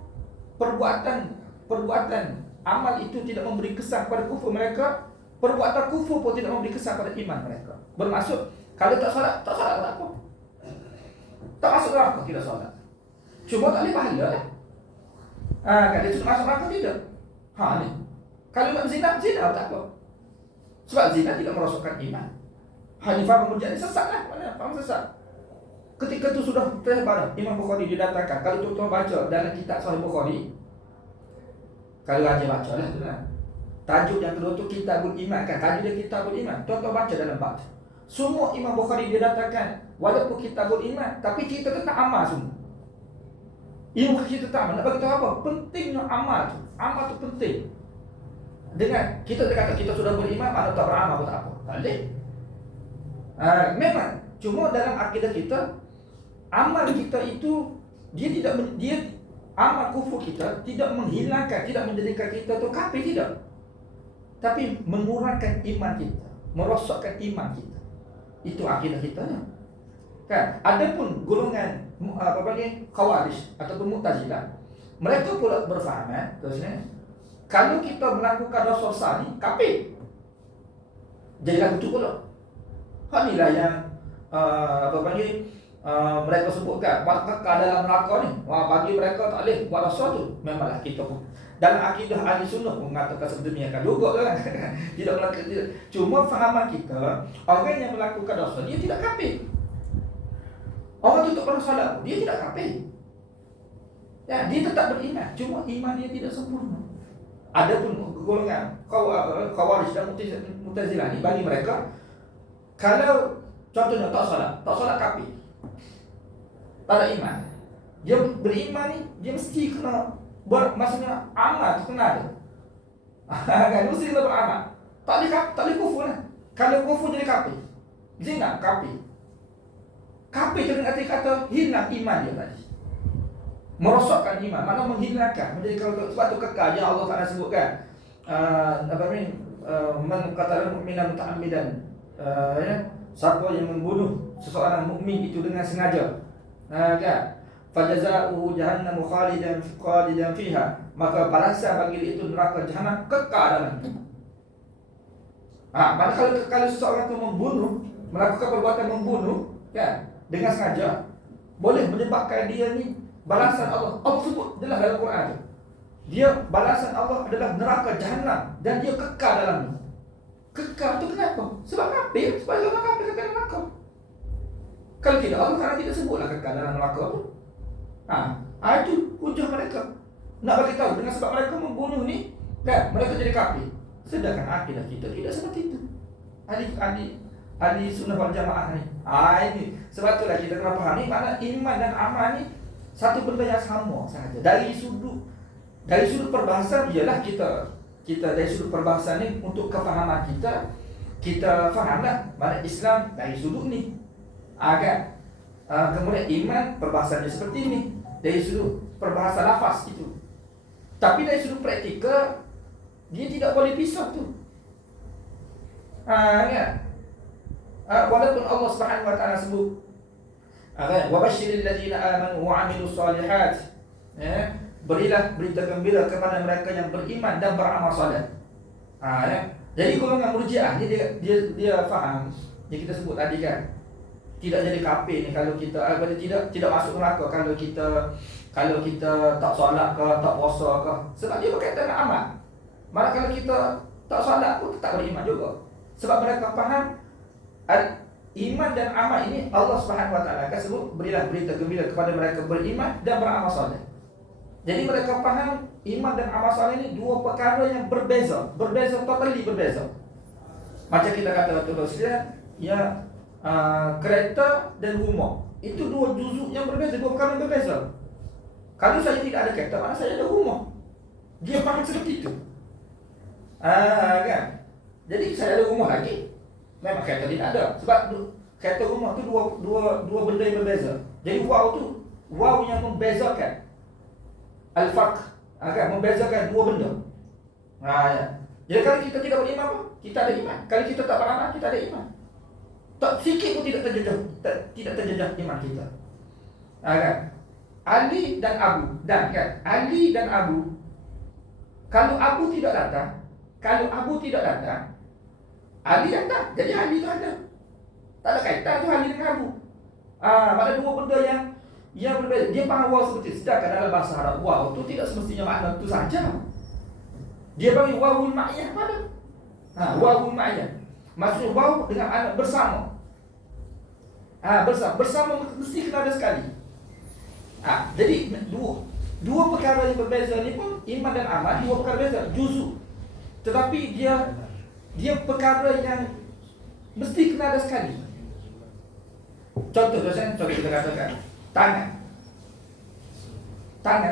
perbuatan amal itu tidak memberi kesan pada kufur mereka, perbuatan kufur pun tidak memberi kesan pada iman mereka. Bermaksud, kalau tak solat apa? Tak masuk neraka, tidak solat. Cuma tak boleh pahala lah. Kalau dia masuk neraka tidak. Ni. Kalau nak zina tak apa. Sebab zina tidak merosakkan iman. Ni faham berjaya sesat lah. Mana faham sesat. Ketika itu sudah terbaru, Imam Bukhari didatangkan. Kalau tuan-tuan baca dalam kitab Sahih Bukhari, kalau rajin baca lah tu lah. Tajuk yang kedua tu Kitabul Iman kan. Tajuk dia Kitabul Iman. Tuan-tuan baca dalam bab. Semua Imam Bukhari didatangkan. Walaupun Kitabul Iman, tapi kita tetap amal semua. Ilmu kita tak nak bagi tahu apa? Pentingnya amal tu. Amal tu penting. Dengan kita kata kita sudah beriman, mana tak beramal pun tak apa. Tak boleh. Memang cuma dalam akidah kita, amal kita itu dia amal kufur kita tidak menghilangkan, tidak menjadikan kita tu kafir, tidak. Tapi mengurangkan iman kita, merosakkan iman kita. Itu akidah kita ya. Kan? Adapun golongan Khawarij ataupun Mu'tazilah, mereka pula berfaham terusnya, kalau kita melakukan dosa besar ni kafir. Jadi lagu tu pula. Inilah yang mereka sebutkan kekal dalam neraka ni. Bagi mereka tak boleh buat dosa tu. Memanglah kita pun dalam akidah ahli sunnah pun mengatakan seperti kan juga kan. Tidak melakukan. Cuma fahaman kita, orang yang melakukan dosa dia tidak kafir. Orang tu tak pernah salat, dia tidak kafir. Ya, dia tetap beriman, cuma iman dia tidak sempurna. Adapun golongan Khawarij dan Mu'tazilah ni, bagi mereka, kalau contohnya tak salat kafir, tak ada iman, dia beriman ni, dia mesti kena maksudnya amal tu kena ada. Kan, mesti kena beramal. Tak boleh kufur lah. Kalau kufur jadi kafir, zina kafir. Kafir itu dengan kata hilang iman dia tadi. Merosakkan iman, mana menghilangkan, menjadi sebab tu kekal yang Allah Taala sebutkan. Man qatala mu'minan muta'ammidan. Siapa yang membunuh seseorang mukmin itu dengan sengaja. Kan? Fajazaohu jahannam khalidan fiha. Maka balasan bagi dia itu neraka jahanam kekal dalam itu. Mana kalau seseorang itu melakukan perbuatan membunuh, kan? Dengan sengaja, boleh menyebabkan dia ni balasan Allah. Allah sebut jelas dalam Quran tu. Dia balasan Allah adalah neraka jahanam dan dia kekal dalamnya. Kekal tu kenapa? Sebab kafir, sebab orang kafir kekal dalam neraka. Kalau tidak, Allah Taala tidak sebutlah kekal dalam neraka tu. Itu hujah mereka. Nak bagi tahu dengan sebab mereka membunuh ni, kan, mereka jadi kafir. Sedangkan akidah kita tidak seperti itu. Ahli sunnah wal jamaah ni. Ini sebab itulah kita kena faham ni, makna iman dan amal ni satu benda yang sama sahaja. Dari sudut perbahasan ialah kita dari sudut perbahasan ni untuk kefahaman kita fahamlah makna Islam dari sudut ni. Kemudian iman perbahasannya seperti ini dari sudut perbahasan lafaz itu. Tapi dari sudut praktikal dia tidak boleh pisah tu. Kan? Walaupun Allah Subhanahu wa taala sebut wa basyiril ladzina amanu wa 'amilus shalihat, berilah berita gembira kepada mereka yang beriman dan beramal saleh. Jadi golongan Murji'ah dia faham yang kita sebut tadi kan, tidak jadi kafir ni kalau kita tidak masuk neraka kalau kita tak solat ke, tak puasa ke, sebab dia berkaitan dengan amal. Malah kalau kita tak solat pun tak beriman juga. Sebab mereka faham iman dan amal ini Allah Subhanahu wa taala akan sebut berilah berita gembira kepada mereka beriman dan beramal soleh. Jadi mereka faham iman dan amal soleh ini dua perkara yang berbeza, totally berbeza. Macam kita kata terusnya, ya kereta dan rumah itu dua juzuk yang berbeza, dua perkara yang berbeza. Kalau saya tidak ada kereta, mana saya ada rumah. Dia faham seperti itu. Kan? Jadi saya ada rumah lagi, memang kereta tidak ada. Sebab kereta rumah itu dua benda yang berbeza. Jadi waw tu waw yang membezakan al-farq, kan? Membezakan dua benda. Ya. Jadi kalau kita tidak beriman apa? Kita ada iman. Kalau kita tak beramal, kita ada iman. Tak sikit pun tidak terjejah iman kita. Kan? Ali dan Abu, dan kan? Ali dan Abu. Kalau Abu tidak datang, Ali datang. Jadi Ali itu ada. Tak ada kaitan tu Ali dengan Abu. Ada dua benda yang berbeza. Dia faham waw seperti itu. Sedangkan dalam bahasa Arab, waw itu tidak semestinya makna itu saja. Dia bagi wawul ma'iyah pada. Wawul ma'iyah. Maksudnya waw dengan makna bersama. Bersama mesti kena ada sekali. Jadi dua perkara yang berbeza ni pun, iman dan amal, dua perkara berbeza, juzuk. Tetapi dia perkara yang mesti kena ada sekali. Contoh kita katakan tangan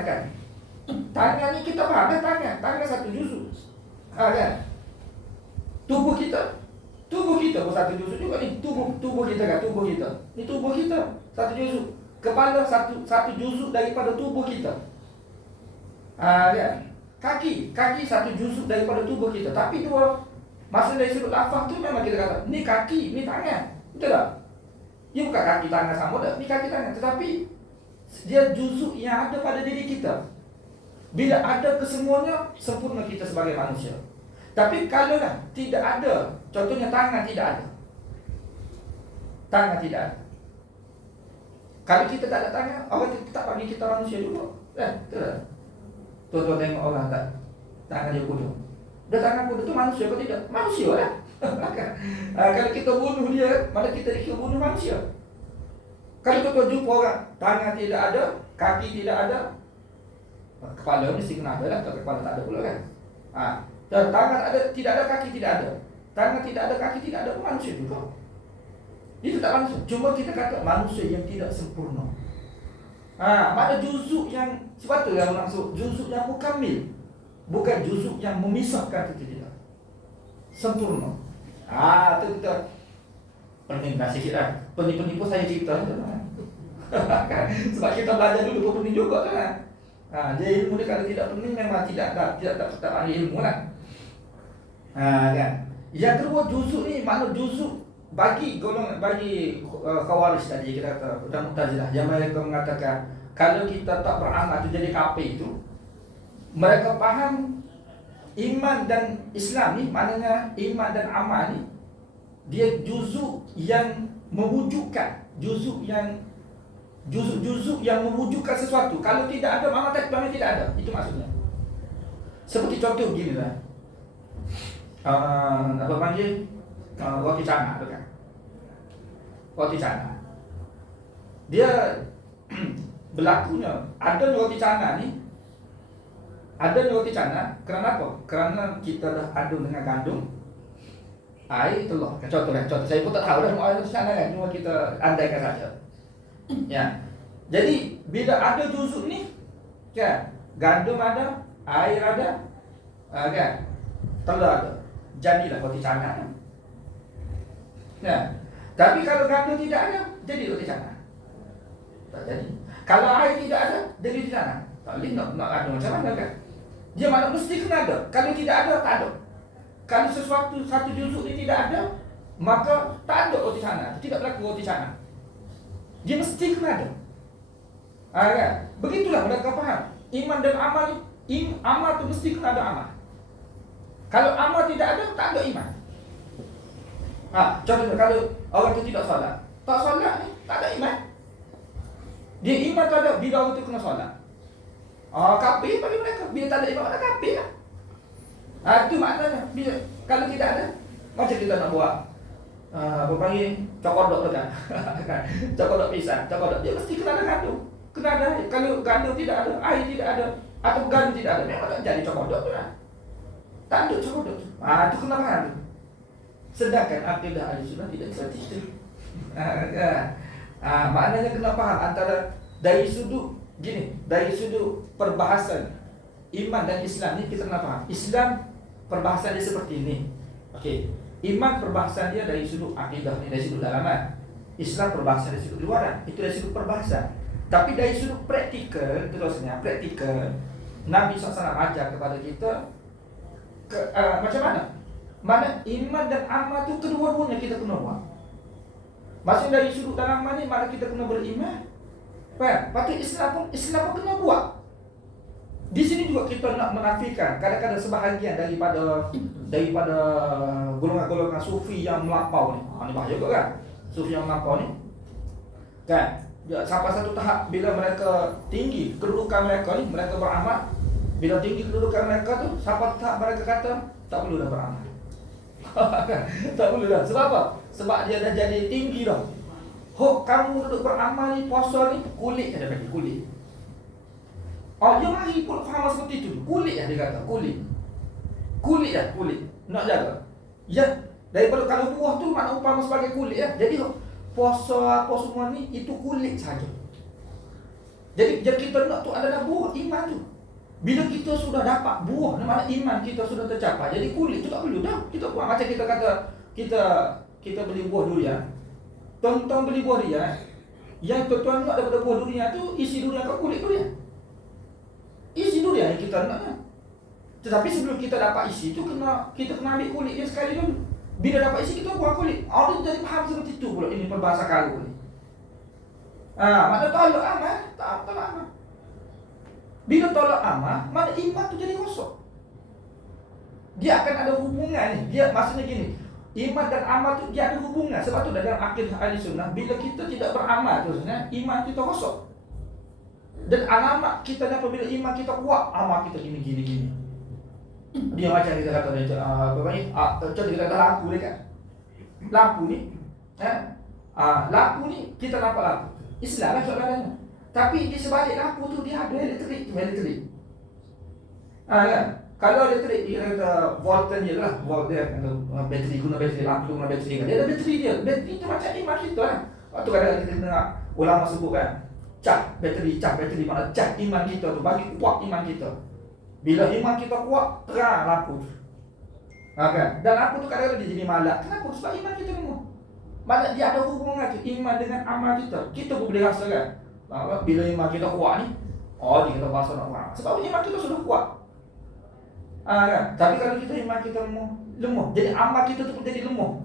kan. Tangan ni kita faham kan, tangan satu juzuk. Kan? Tubuh kita pun satu juzuk juga ni. Tubuh kita kan, ni tubuh kita satu juzuk. Kepala satu juzuk daripada tubuh kita. Kan? Kaki satu juzuk daripada tubuh kita. Tapi masa dari sudut lafaz tu memang kita kata ni kaki, ni tangan. Betul tak? Dia bukan kaki tangan sama dah. Ni kaki tangan, tetapi dia juzuk yang ada pada diri kita. Bila ada kesemuanya, sempurna kita sebagai manusia. Tapi kalau tidak ada, contohnya tangan tidak ada. Kalau kita tak ada tangan, orang tak panggil kita manusia juga. Betul tak? Tuan-tuan tengok orang tak tangan dia kudu. Dia tangan kudu tu manusia ke tidak? Manusia lah. Kalau kita bunuh dia, mana kita dikira bunuh manusia. Kalau tuan-tuan jumpa orang, tangan tidak ada, kaki tidak ada, kepala mesti kena ada lah. Kalau kepala tak ada pula kan. Dan tangan ada, tidak ada, kaki tidak ada. Tangan tidak ada, kaki tidak ada, manusia juga. Dia tak manusia. Cuma kita kata manusia yang tidak sempurna. Ada juzuk yang sepatutnya orang maksud juzuk yang mukamil, bukan juzuk yang memisahkan itu tidak. Sempurna. Tu kita pening sikit lah. Pening-pening pun saya cerita sebab kita belajar dulu pun pening juga kan. Jadi ilmu ni kalau tidak pening memang tidak ada ilmu lah. Kan. Yang kedua juzuk ni makna juzuk bagi Khawarij tadi kita kata dan Mu'tazilah yang mereka mengatakan kalau kita tak beramal tu jadi kafir itu, mereka faham iman dan Islam ni maknanya iman dan amal ni dia juzuk yang mewujudkan, juzuk yang mewujudkan sesuatu. Kalau tidak ada maka memang tidak ada. Itu maksudnya. Seperti contoh begini lah. Apa panggil roti canai tu kan. Roti canai. Dia berlakunya ada roti canai ni. Ada roti canai kerana apa? Kerana kita dah aduk dengan gandum, air, telur. Contoh saya pun tak tahu dah mau roti canai kan, cuma kita andaikan saja. Ya. Jadi bila ada juzuk ni kan, gandum ada, air ada, kan? Telur ada. Jadilah roti canai. Ya. Tapi kalau gandum tidak ada, jadi roti canai. Tak jadi. Kalau air tidak ada, jadi roti canai. Tak boleh nak ada macam mana kan? Dia mana mesti kena ada. Kalau tidak ada, tak ada. Kalau satu juzuk ni tidak ada, maka tak ada roti canai. Tidak berlaku roti canai. Dia mesti kena ada. Kan? Begitulah mereka faham. Iman dan amal ni, amal tu mesti kena ada amal. Kalau amal tidak ada, tak ada iman. Contohnya kalau orang tu tidak solat, tak solat ni, tak ada iman. Dia iman tu ada bila orang tu kena solat. Kafir bagi mereka. Bila tak ada iman, ada kafir lah. Itu maknanya. Bila, kalau tidak ada, macam kita nak buat apa panggil cokodok tu kan. Cokodok pisang, cokodok dia mesti kena ada gandum. Kena ada air. Kalau gandum tidak ada, air tidak ada, atau gandum tidak ada, memang tak jadi cokodok tu lah. Tak ada cokodok tu. Itu kena faham tu. Sedangkan akidah Ahlussunnah tidak seperti itu. Maknanya kena faham antara dari sudut gini, dari sudut perbahasan iman dan Islam ni kita kena faham. Islam perbahasan dia seperti ini. Okey. Iman perbahasan dia dari sudut akidah ni, dari sudut dalaman. Islam perbahasan dari sudut luaran. Itu dari sudut perbahasan. Tapi dari sudut praktikal, terusnya praktikal, Nabi SAW ajar kepada kita macam mana? Mana iman dan amal tu kedua-duanya kita kena buat. Maksudnya dari sudut dalaman ni, mana kita kena beriman. Faham? Lepas tu Islam pun kena buat. Di sini juga kita nak menafikan kadang-kadang sebahagian daripada golongan-golongan sufi yang melampau ni. Ni bahaya juga kan? Sufi yang melampau ni. Kan? Sampai satu tahap bila mereka tinggi kedudukan mereka ni, mereka beramal. Bila tinggi kedudukan mereka tu, sampai tahap mereka kata tak perlu dah beramal. Tak perlu dah. Sebab apa? Sebab dia dah jadi tinggi dah. Hok kamu duduk beramal ni, puasa ni, kulit ada bagi kulit. Dia mari pun faham seperti itu. Kulit lah dia kata, kulit. Kulit lah, kulit. Nak jaga. Ya, daripada kalau buah tu makna umpama sebagai kulit lah. Jadi puasa apa semua ni, itu kulit saja. Jadi kita nak tu adalah buah iman tu. Bila kita sudah dapat buah, makna iman kita sudah tercapai. Jadi kulit tu tak perlu dah. Kita buat macam kita kata, kita beli buah durian. Tuan-tuan beli buah durian, yang tuan-tuan nak daripada buah durian tu, isi durian ke kulit durian. Isi durian yang kita nak. Tetapi sebelum kita dapat isi tu, kita kena ambil kulit dia sekali dulu. Bila dapat isi, kita buang kulit. Dia jadi faham seperti itu pula. Ini perbahasa karu ni. Makna tolak amal. Tak tolak amal. Bila tolak amal, makna iman tu jadi kosong. Dia akan ada hubungan ni. Dia maksudnya gini, iman dan amal tu dia ada hubungan. Sebab tu dalam akidah Ahlussunnah, bila kita tidak beramal terusnya, iman kita kosong. Dan alamat kita ni apabila iman kita kuat, amal kita gini. Dia macam kita kata dia contoh kita kata lampu ni kan. Lampu ni lampu ni kita nampak lampu. Islam lah soalannya. Tapi di sebalik lampu tu dia ada elektrik. Kan? Kalau elektrik dia kata voltan dia lah, volt dia bateri, guna bateri, lampu guna bateri kan. Dia ada bateri dia. Bateri tu macam iman kita lah. Waktu kadang-kadang kita dengar ulama sebut kan, cah bateri makna cah iman kita tu, bagi kuat iman kita. Bila iman kita kuat, terang lampu tu. Kan? Dan lampu tu kadang-kadang dia jadi malak. Kenapa? Sebab iman kita lemah. Maksudnya dia ada hubungan tu, iman dengan amal kita. Kita pun boleh rasa kan, bila iman kita kuat ni, dia kata bahasa nak kuat. Sebab iman kita sudah kuat. Kan? Tapi kalau kita iman kita lemah, jadi amal kita tu pun jadi lemah.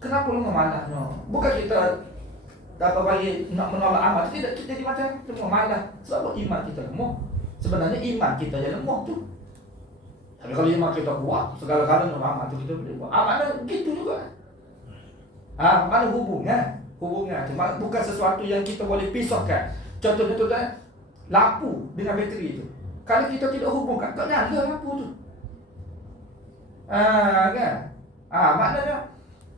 Kenapa lemah malahnya? Bukan kita bagi nak menolak amal, tidak, kita jadi macam lemah malah. Sebab iman kita lemah. Sebenarnya iman kita yang lemah tu. Tapi kalau iman kita kuat, segala-galanya amal tu kita boleh buat. Maknanya gitu juga. Mana hubungan tu bukan sesuatu yang kita boleh pisahkan. Contohnya tu kan, lampu dengan bateri tu. Kalau kita tidak hubungkan, tak nyala lampu tu. Kan? Maknanya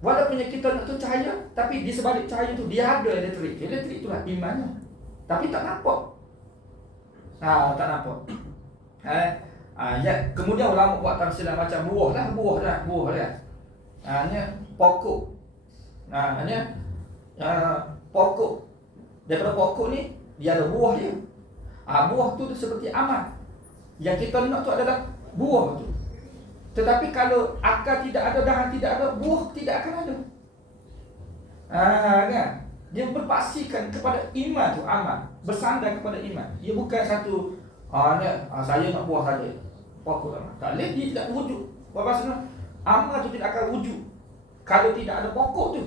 walaupun kita nak tu cahaya, tapi di sebalik cahaya tu dia ada elektrik. Elektrik itulah imannya. Tapi tak nampak. Tak nampak. Kemudian ulama buat tafsiran macam buah lah. Ni pokok. Pokok. Daripada pokok ni dia ada buah dia. Buah tu seperti amal. Yang kita nak tu adalah buah tu. Tetapi kalau akar tidak ada, dahan tidak ada, buah tidak akan ada. Kan? Dia berpaksikan kepada iman tu, amal. Bersandar kepada iman. Dia bukan satu saya nak buah saja. Pokok amal. Tak boleh, dia tidak wujud. Maksudnya amal tu tidak akan wujud kalau tidak ada pokok tu.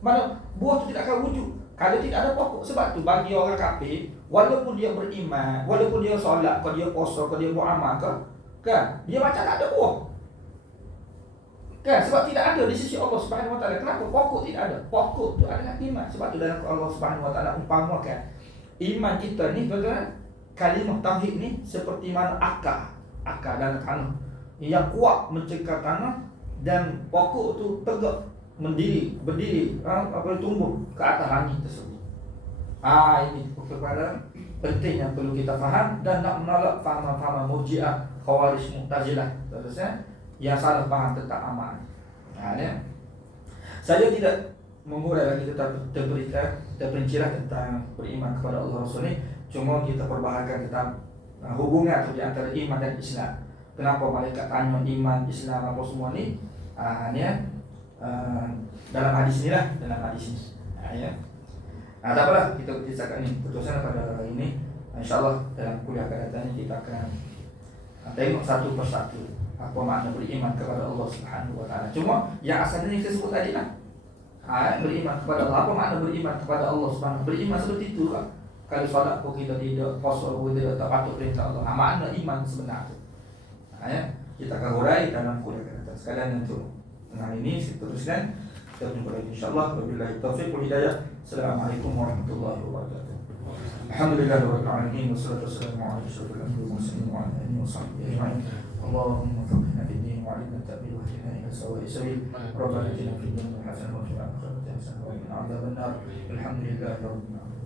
Mana buah tu tidak akan wujud kalau tidak ada pokok. Sebab tu bagi orang kafir, walaupun dia beriman, walaupun dia solat, kalau dia puasa, kalau dia buat amal kan, dia macam tak ada buah. Kan? Sebab tidak ada di sisi Allah Subhanahu Wa Taala. Kenapa? Pokok tidak ada. Pokok tu adalah iman. Sebab tu dalam Allah Subhanahu Wa Taala umpamakan iman kita ni, tuan-tuan, kalimah tauhid ni seperti mana akar dalam tanah yang kuat mencekal tanah, dan pokok tu tegak berdiri tumbuh ke atas langit tersebut. Ini perkara penting yang perlu kita faham dan nak menolak fahaman-fahaman Murji'ah, Khawarij, Mu'tazilah, terusnya yang salah faham tentang amal. Ya. Saya tidak mengurai lagi, tetapi terperincilah tentang beriman kepada Allah Rasul ini. Cuma kita perbaharkan tentang hubungan di antara iman dan Islam. Kenapa mereka tanya iman, Islam apa semua ni? Dalam hadis ni lah, dalam hadis ni. Ya. Tak apalah, kita cakap ni putusan pada ini. InsyaAllah dalam kuliah akan datang ni kita akan tengok satu persatu apa makna beriman kepada Allah Subhanahu Wa Taala. Cuma yang asalnya yang saya sebut tadi lah, beriman kepada Allah. Apa makna beriman kepada Allah Subhanahu? Beriman seperti itu lah. Kalau solat pun kita tidak, puasa pun kita tak patut perintah Allah. Makna iman sebenarnya. Ya, kita akan urai dalam kuliah akan datang. Sekalian untuk hari ini saya teruskan. Kita jumpa lagi insyaAllah. Wabillahi taufiq wal hidayah. Assalamualaikum warahmatullahi wabarakatuh. Alhamdulillahirabbil alamin wassalatu wassalamu ala asyrofil anbiya'i wal mursalin wa ala alihi wa sahbihi ajma'in. Allahumma faqihna fid din wa 'allimna at-ta'wil wa hdina ila sawa'is sabil. Rabbana atina fid dunya hasanah wa fil akhirati hasanah wa qina adzabannar. Alhamdulillahi rabbil alamin.